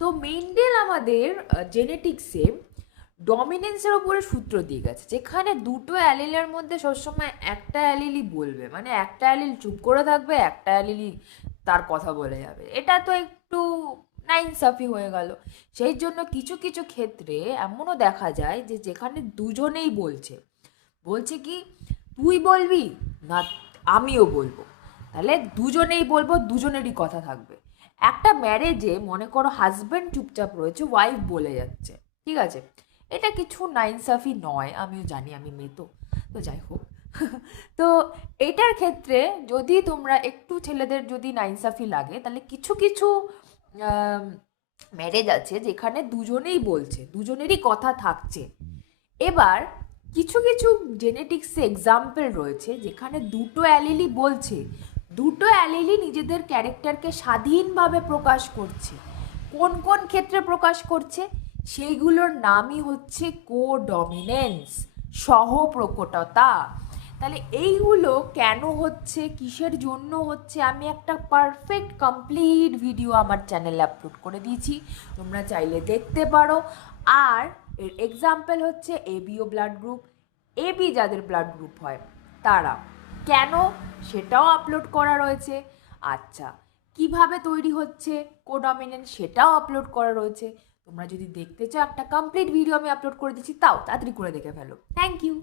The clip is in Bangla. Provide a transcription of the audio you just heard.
তো মেন্ডেল আমাদের জেনেটিক্সে ডমিনেন্সের ওপরে সূত্র দিয়ে গেছে, যেখানে দুটো অ্যালিলের মধ্যে সবসময় একটা অ্যালিলই বলবে, মানে একটা অ্যালিল চুপ করে থাকবে, একটা অ্যালিলই তার কথা বলে যাবে। এটা তো একটু নাইনসাফি হয়ে গেল। সেই জন্য কিছু কিছু ক্ষেত্রে এমনও দেখা যায় যে যেখানে দুজনেই বলছে, বলছে কি তুই বলবি না আমিও বলবো, তাহলে দুজনেই বলবো, দুজনেরই কথা থাকবে। একটা ম্যারেজে মনে করো হাজব্যান্ড চুপচাপ রয়েছে, ওয়াইফ বলে যাচ্ছে, ঠিক আছে, এটা কিছু নাইনসাফি নয়, আমিও জানি, আমি মেয়ে তো, তো যাই হোক। তো এটার ক্ষেত্রে যদি তোমরা একটু ছেলেদের যদি নাইনসাফি লাগে, তাহলে কিছু কিছু ম্যারেজ আছে যেখানে দুজনেই বলছে, দুজনেরই কথা থাকছে। এবার কিছু কিছু জেনেটিক্সে এক্সাম্পল রয়েছে যেখানে দুটো অ্যালিলই বলছে, দুটো অ্যালিলই নিজেদের ক্যারেক্টারকে স্বাধীনভাবে প্রকাশ করছে। কোন কোন ক্ষেত্রে প্রকাশ করছে সেইগুলোর নামই হচ্ছে কোডমিনেন্স, সহপ্রকটতা। তাহলে এইগুলো কেন হচ্ছে, কিসের জন্য হচ্ছে, আমি একটা পারফেক্ট কমপ্লিট ভিডিও আমার চ্যানেলে আপলোড করে দিয়েছি, তোমরা চাইলে দেখতে পারো। আর এর এক্সাম্পল হচ্ছে এবিও ব্লাড গ্রুপ, এবি যাদের ব্লাড গ্রুপ হয় তারা কেন, সেটাও আপলোড করা রয়েছে। আচ্ছা, কিভাবে তৈরি হচ্ছে কোডমিনেন্স সেটাও আপলোড করা রয়েছে। তোমরা যদি দেখতে চাও, একটা কমপ্লিট ভিডিও আমি আপলোড করে দিচ্ছি, তাও তাড়াতাড়ি করে দেখে ফেলো। Thank you.